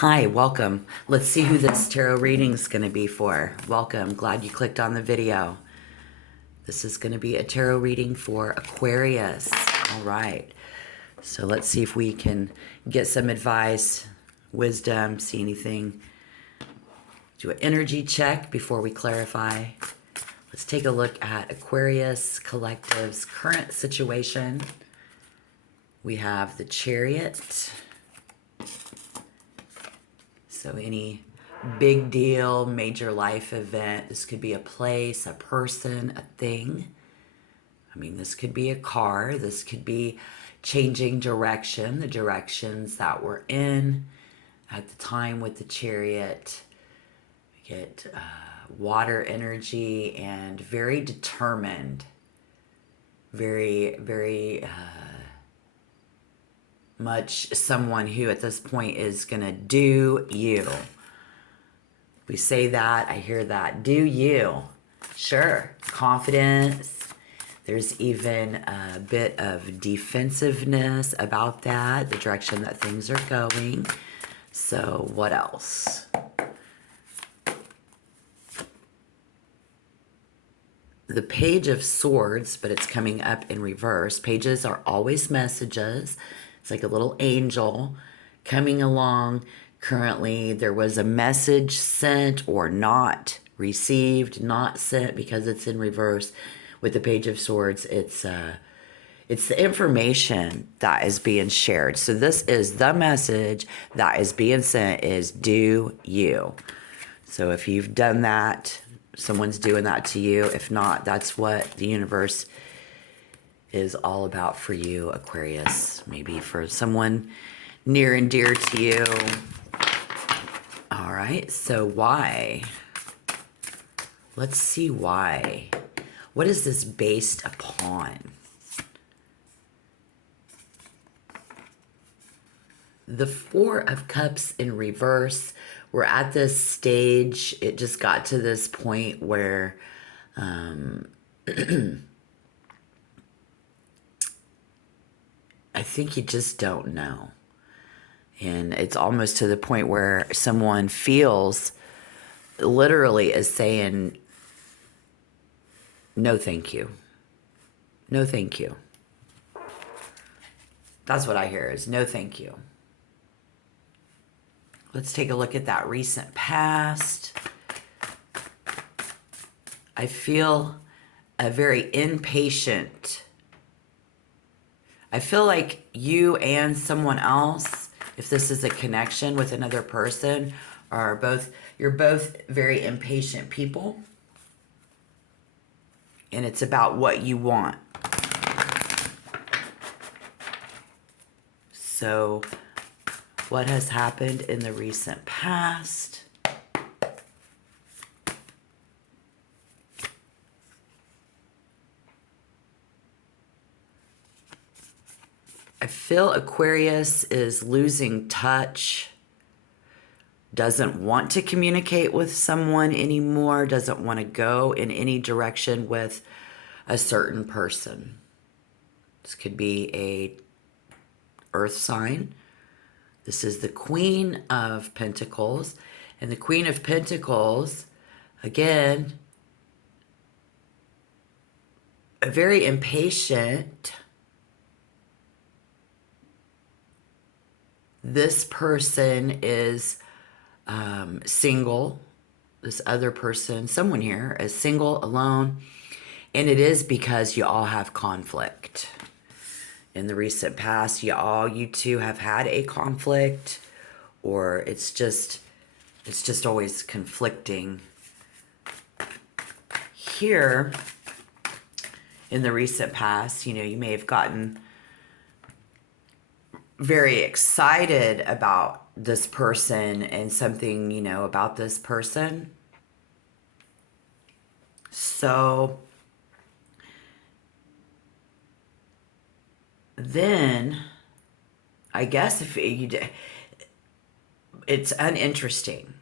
Hi, welcome. Let's see who this tarot reading is going to be for. Welcome. Glad you clicked on the video. This is going to be a tarot reading for Aquarius. All right. So let's see if we can get some advice, wisdom, see anything. Do an energy check before we clarify. Let's take a look at Aquarius Collective's current situation. We have the Chariot. So any big deal, major life event, this could be a place, a person, a thing. I mean, this could be a car. This could be changing direction, the directions that we're in at the time with the Chariot. We get water energy and very determined, very much someone who at this point is going to do you. We say that, I hear that. Do you. Sure. Confidence. There's even a bit of defensiveness about that, the direction that things are going. So what else? The Page of Swords, but it's coming up in reverse. Pages are always messages. It's like a little angel coming along. Currently, there was a message sent or not received, not sent because it's in reverse. With the Page of Swords, it's the information that is being shared. So this is the message that is being sent is do you. So if you've done that, someone's doing that to you. If not, that's what the universe is all about for you, Aquarius. Maybe for someone near and dear to you. All right, so why? Let's see why. What is this based upon? The Four of Cups in reverse. We're at this stage. It just got to this point where I think you just don't know. And it's almost to the point where someone feels, literally is saying, no thank you. No thank you. That's what I hear is no thank you. Let's take a look at that recent past. I feel a very impatient. I feel like you and someone else, if this is a connection with another person, you're both very impatient people. And it's about what you want. So, what has happened in the recent past? I feel Aquarius is losing touch, doesn't want to communicate with someone anymore, doesn't want to go in any direction with a certain person. This could be a earth sign. This is the Queen of Pentacles. And the Queen of Pentacles, again, very impatient. This person is single. This other person, someone here, is single, alone. And it is because you all have conflict. In the recent past, you two have had a conflict, or it's just always conflicting. Here, in the recent past, you may have gotten very excited about this person and something, about this person. So then, I guess it's uninteresting.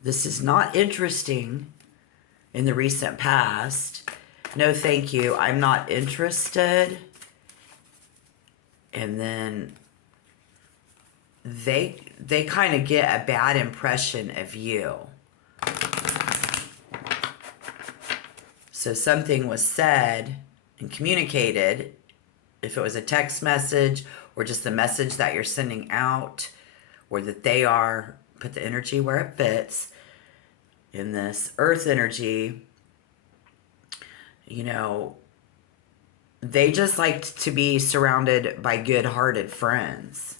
This is not interesting in the recent past. No, thank you. I'm not interested. And then they kind of get a bad impression of you. So something was said and communicated, if it was a text message or just the message that you're sending out, or that they are, put the energy where it fits, in this earth energy, you know, they just liked to be surrounded by good-hearted friends.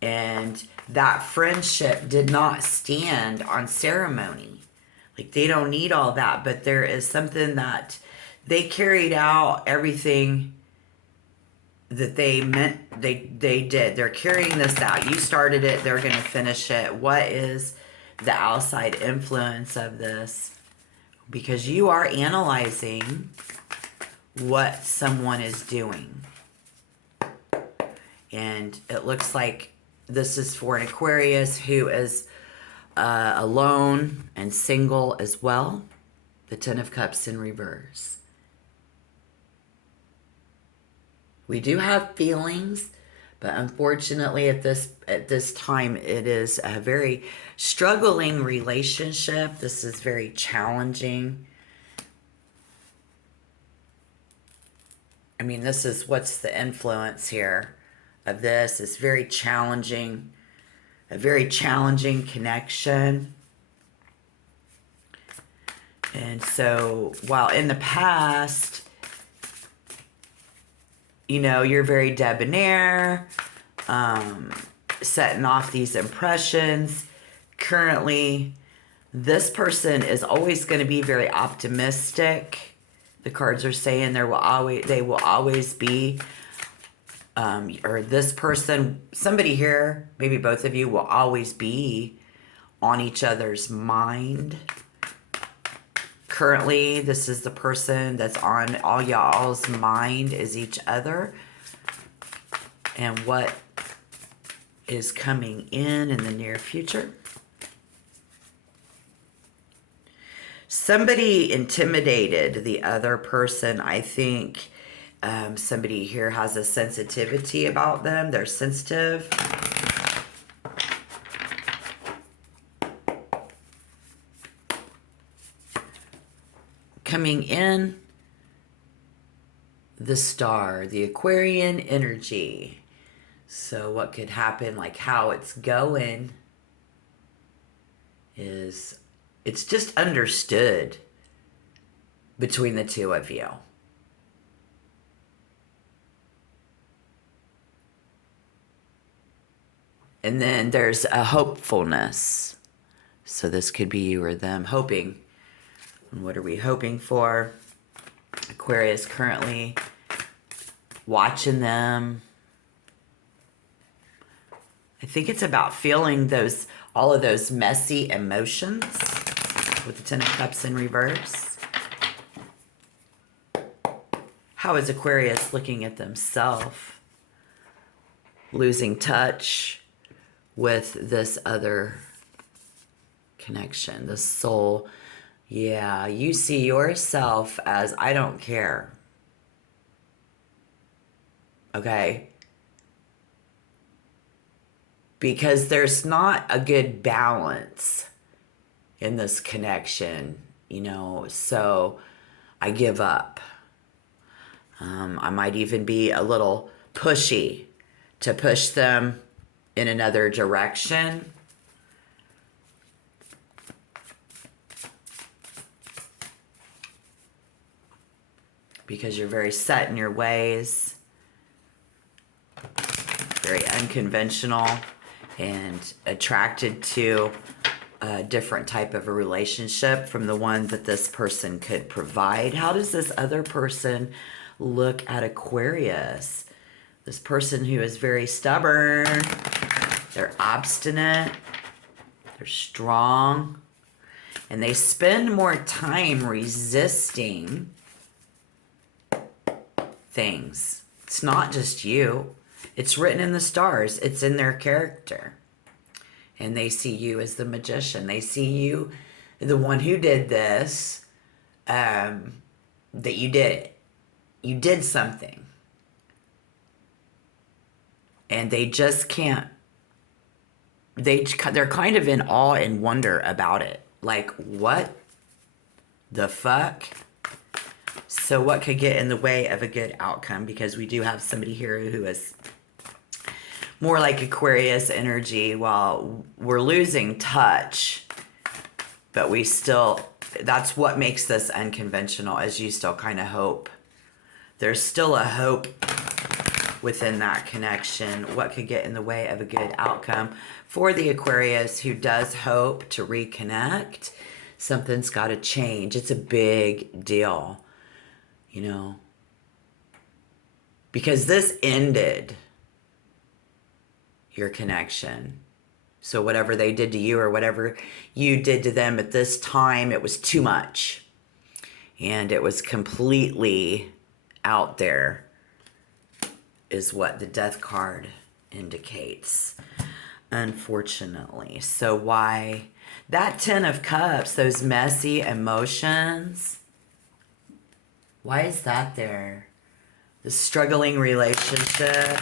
And that friendship did not stand on ceremony. Like, they don't need all that, but there is something that they carried out everything that they meant they did. They're carrying this out. You started it, they're going to finish it. What is the outside influence of this? Because you are analyzing what someone is doing. And it looks like this is for an Aquarius who is alone and single as well. The Ten of Cups in reverse. We do have feelings, but unfortunately at this time it is a very struggling relationship. This is very challenging. I mean, this is what's the influence here of this. It's very challenging, a very challenging connection. And so while in the past, you know, you're very debonair, setting off these impressions. Currently, this person is always going to be very optimistic. The cards are saying they will always be, or this person, somebody here, maybe both of you, will always be on each other's mind. Currently, this is the person that's on all y'all's mind, is each other. And what is coming in the near future. Somebody intimidated the other person. I think somebody here has a sensitivity about them. They're sensitive. Coming in, the star, the Aquarian energy. So what could happen, like how it's going, is it's just understood between the two of you. And then there's a hopefulness. So this could be you or them hoping. And what are we hoping for? Aquarius currently watching them. I think it's about feeling all of those messy emotions with the Ten of Cups in reverse. How is Aquarius looking at themselves? Losing touch with this other connection, the soul. Yeah, you see yourself as, I don't care. Okay? Because there's not a good balance in this connection, you know, so I give up. I might even be a little pushy to push them in another direction. Because you're very set in your ways, very unconventional, and attracted to a different type of a relationship from the one that this person could provide. How does this other person look at Aquarius? This person who is very stubborn, they're obstinate, they're strong, and they spend more time resisting things. It's not just you. It's written in the stars. It's in their character. And they see you as the magician. They see you, the one who did this, that you did it. You did something. and they just can't, they're kind of in awe and wonder about it. Like, what the fuck? So what could get in the way of a good outcome? Because we do have somebody here who is more like Aquarius energy. While we're losing touch, but we still, that's what makes this unconventional, as you still kind of hope. There's still a hope within that connection. What could get in the way of a good outcome for the Aquarius who does hope to reconnect? Something's got to change. It's a big deal, you know, because this ended your connection. So whatever they did to you or whatever you did to them at this time, it was too much. And it was completely out there, is what the Death card indicates, unfortunately. So why that 10 of Cups, those messy emotions, why is that there? The struggling relationship.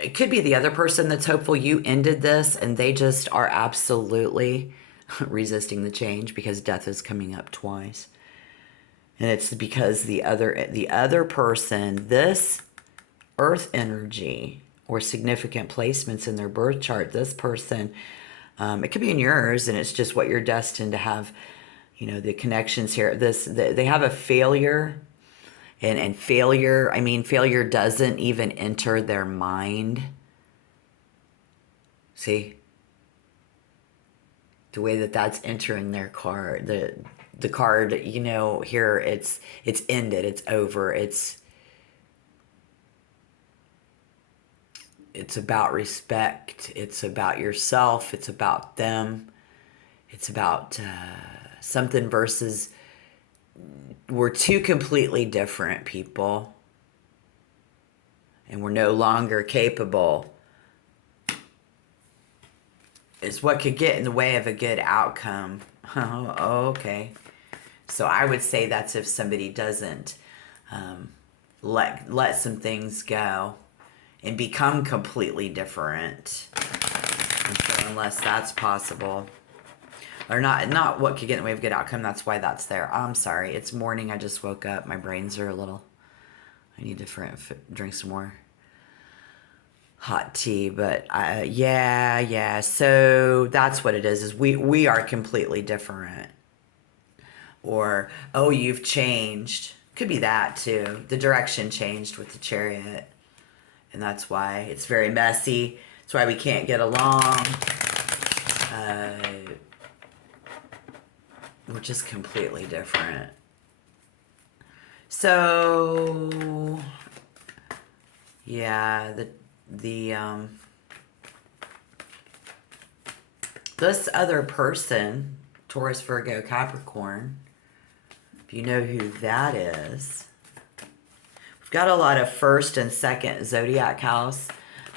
It could be the other person that's hopeful. You ended this and they just are absolutely resisting the change because death is coming up twice. And it's because the other person, this earth energy or significant placements in their birth chart, this person, it could be in yours, and it's just what you're destined to have, you know, the connections here. They have a failure. And failure, I mean, failure doesn't even enter their mind. See? The way that that's entering their card. The card, you know, here it's ended, it's over. It's about respect. It's about yourself. It's about them. It's about something versus... We're two completely different people, and we're no longer capable, is what could get in the way of a good outcome. Oh, okay. So I would say that's if somebody doesn't let some things go and become completely different. And so unless that's possible, or not what could get in the way of a good outcome, that's why that's there. I'm sorry, it's morning, I just woke up, my brains are a little, I need to drink some more hot tea, but yeah, so that's what it is we are completely different. Or, oh, you've changed. Could be that too. The direction changed with the Chariot, and that's why it's very messy. That's why we can't get along. We're just completely different. So, yeah, this other person, Taurus, Virgo, Capricorn, if you know who that is, we've got a lot of first and second zodiac house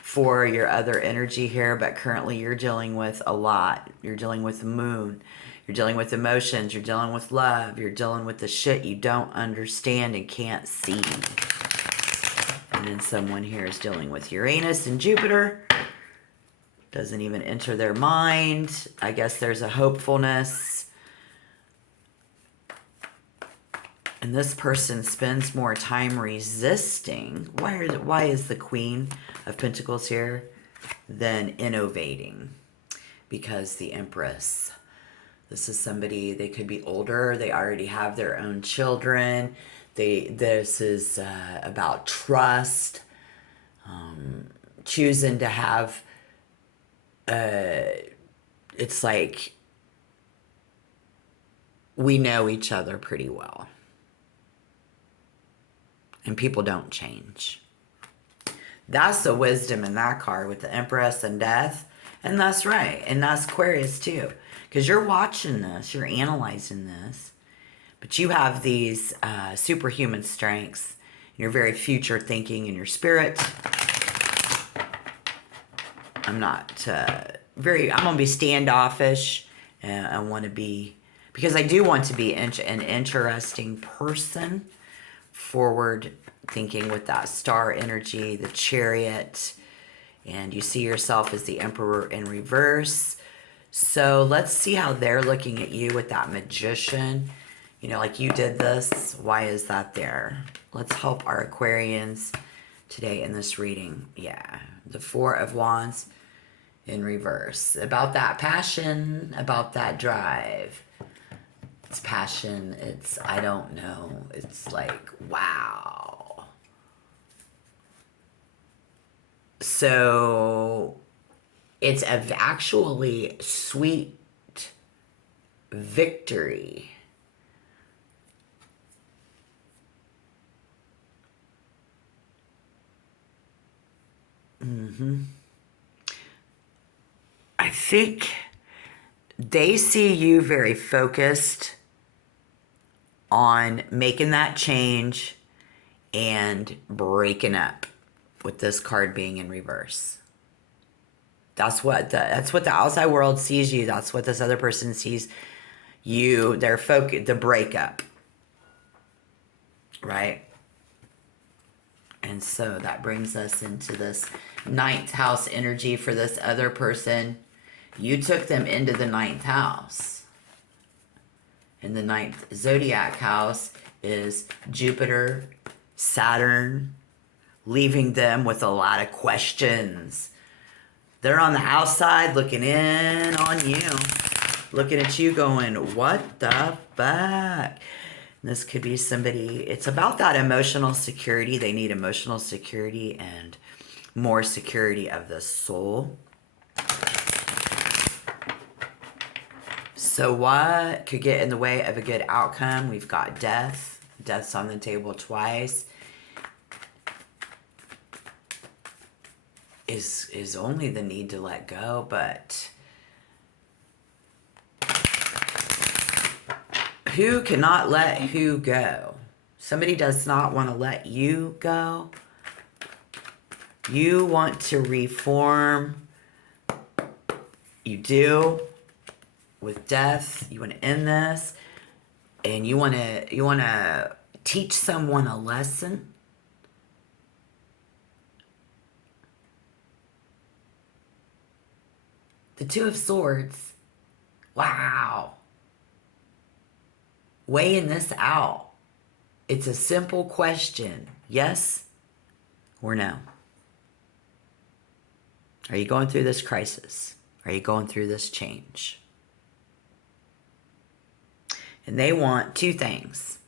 for your other energy here, but currently you're dealing with a lot. You're dealing with the moon. You're dealing with emotions. You're dealing with love. You're dealing with the shit you don't understand and can't see. And then someone here is dealing with Uranus and Jupiter. Doesn't even enter their mind. I guess there's a hopefulness. And this person spends more time resisting. Why is the Queen of Pentacles here? Than innovating. Because the Empress. This is somebody, they could be older. They already have their own children. This is about trust. Choosing to have... it's like we know each other pretty well. And people don't change. That's the wisdom in that card with the Empress and Death. And that's right. And that's Aquarius too. Because you're watching this. You're analyzing this. But you have these superhuman strengths. You're very future thinking in your spirit. I'm not I'm going to be standoffish. I want to be because I do want to be an interesting person, forward thinking with that star energy, the Chariot, and you see yourself as the Emperor in reverse. So let's see how they're looking at you with that Magician. You know, like you did this. Why is that there? Let's help our Aquarians today in this reading. Yeah, the Four of Wands in reverse. About that passion, about that drive. It's passion. It's, I don't know. It's like, wow. So it's actually sweet victory. I think they see you very focused on making that change and breaking up, with this card being in reverse. That's what the outside world sees you. That's what this other person sees you. Their focus, the breakup, right? And so that brings us into this ninth house energy for this other person. You took them into the ninth house. And the ninth zodiac house is Jupiter, Saturn, leaving them with a lot of questions. They're on the outside looking in on you, looking at you going, what the fuck? This could be somebody, it's about that emotional security. They need emotional security and more security of the soul. So what could get in the way of a good outcome? We've got death. Death's on the table twice. Is only the need to let go, but who cannot let who go? Somebody does not want to let you go. You want to reform. You do. With death, you want to end this, and you want to teach someone a lesson. The Two of Swords. Wow. Weighing this out. It's a simple question. Yes or no? Are you going through this crisis? Are you going through this change? And they want two things.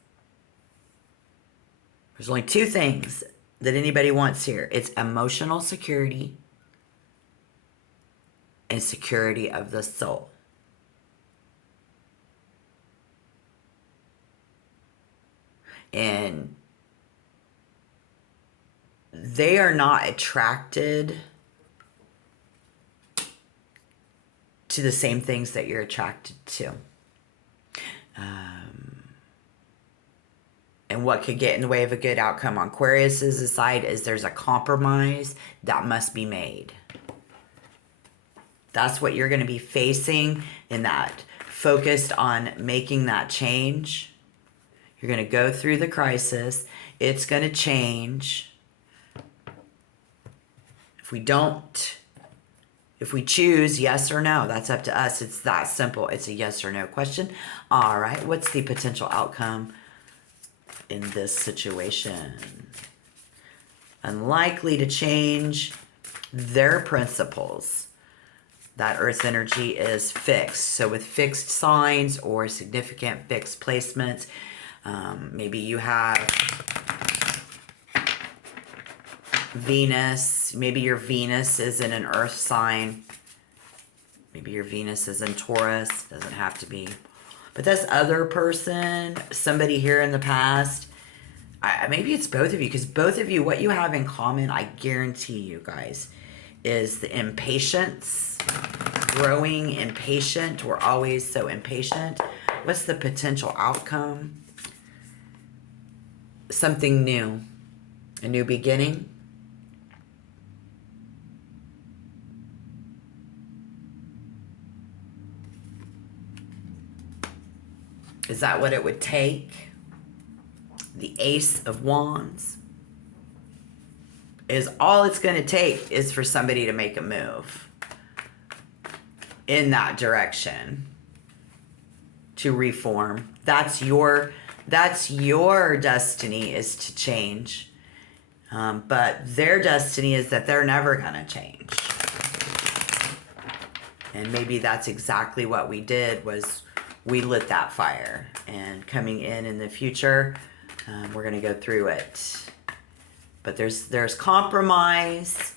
There's only two things that anybody wants here. It's emotional security and security of the soul. And they are not attracted to the same things that you're attracted to. And what could get in the way of a good outcome on Aquarius's side is there's a compromise that must be made. That's what you're going to be facing in that, focused on making that change. You're going to go through the crisis. It's going to change. If we choose yes or no, that's up to us. It's that simple. It's a yes or no question. All right, what's the potential outcome in this situation? Unlikely to change their principles. That earth energy is fixed. So with fixed signs or significant fixed placements, maybe you have Venus. Maybe your Venus is in an earth sign. Maybe your Venus is in Taurus. Doesn't have to be. But this other person, somebody here in the past, maybe it's both of you, because both of you, what you have in common, I guarantee you guys, is the impatience. Growing impatient. We're always so impatient. What's the potential outcome? Something new. A new beginning. Is that what it would take? The Ace of Wands is all it's going to take is for somebody to make a move in that direction to reform. That's your destiny, is to change. But their destiny is that they're never going to change. And maybe that's exactly what we did, was we lit that fire. And coming in the future, we're going to go through it. But there's compromise,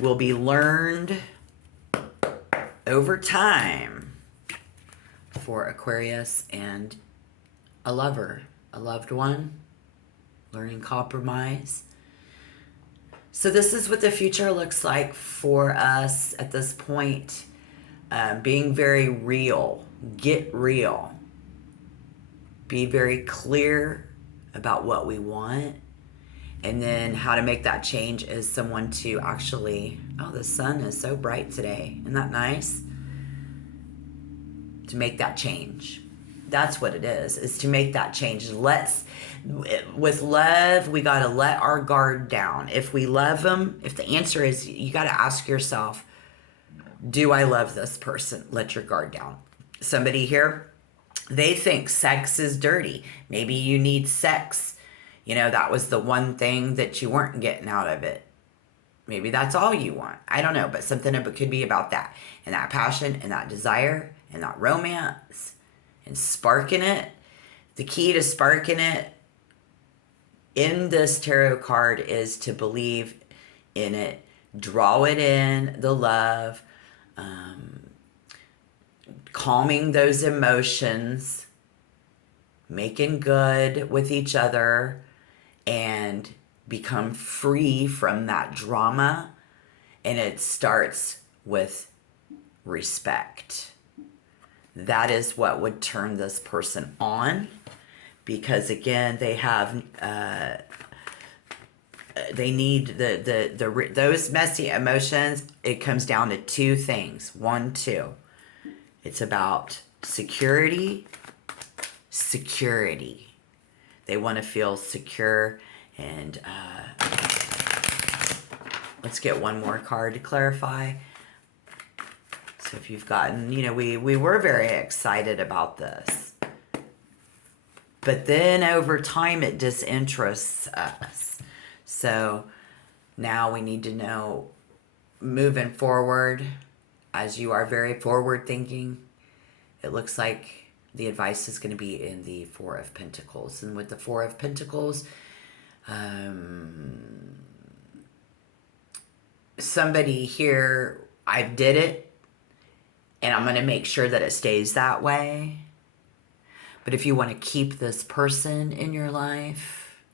will be learned over time for Aquarius and a lover, a loved one, learning compromise. So this is what the future looks like for us at this point. Being very real, get real. Be very clear about what we want. And then how to make that change is someone to actually, oh, the sun is so bright today. Isn't that nice? To make that change. That's what it is to make that change. With love, we got to let our guard down. If we love them, if the answer is, you got to ask yourself, do I love this person? Let your guard down. Somebody here, they think sex is dirty. Maybe you need sex. You know, that was the one thing that you weren't getting out of it. Maybe that's all you want. I don't know, but something could be about that. And that passion and that desire and that romance and sparking it. The key to sparking it in this tarot card is to believe in it. Draw it in, the love. Calming those emotions. Making good with each other. And become free from that drama. And it starts with respect. That is what would turn this person on, because again, they have they need those messy emotions. It comes down to two things. 1, 2. It's about security. They want to feel secure. And let's get one more card to clarify. So if you've gotten, we were very excited about this. But then over time, it disinterests us. So now we need to know, moving forward, as you are very forward thinking, it looks like the advice is going to be in the Four of Pentacles. And with the Four of Pentacles, somebody here, I did it, and I'm going to make sure that it stays that way. But if you want to keep this person in your life,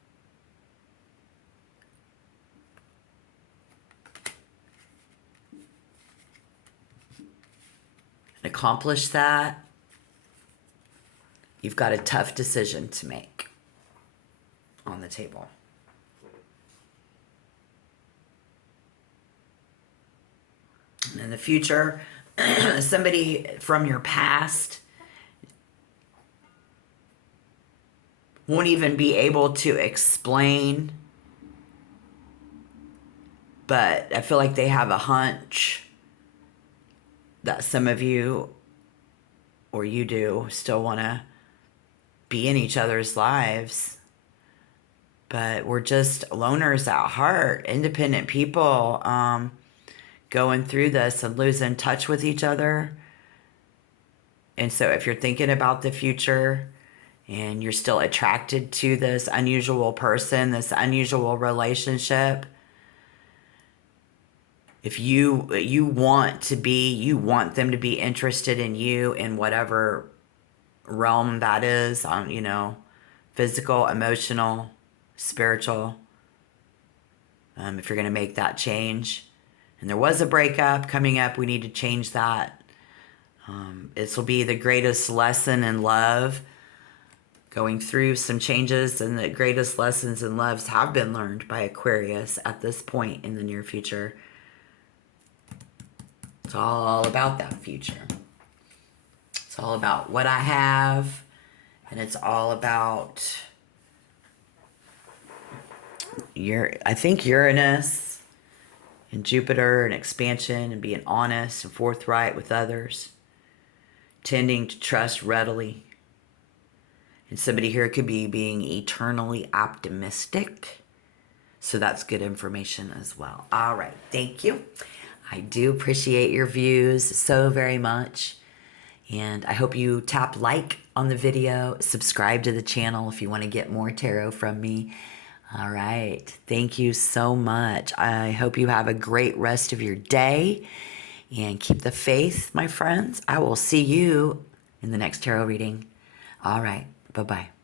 and accomplish that, you've got a tough decision to make on the table. And in the future, somebody from your past won't even be able to explain, but I feel like they have a hunch that some of you, or you do, still want to be in each other's lives. But we're just loners at heart, independent people, going through this and losing touch with each other. And so if you're thinking about the future and you're still attracted to this unusual person, this unusual relationship, if you want them to be interested in you in whatever realm that is, physical, emotional, spiritual, if you're going to make that change, and there was a breakup coming up, we need to change that. This will be the greatest lesson in love, going through some changes, and the greatest lessons in loves have been learned by Aquarius at this point in the near future. It's all about that future. It's all about what I have And it's all about I think Uranus and Jupiter and expansion and being honest and forthright with others, tending to trust readily. And somebody here could be being eternally optimistic. So that's good information as well. All right. Thank you. I do appreciate your views so very much. And I hope you tap like on the video, subscribe to the channel if you want to get more tarot from me. All right. Thank you so much. I hope you have a great rest of your day and keep the faith, my friends. I will see you in the next tarot reading. All right. Bye-bye.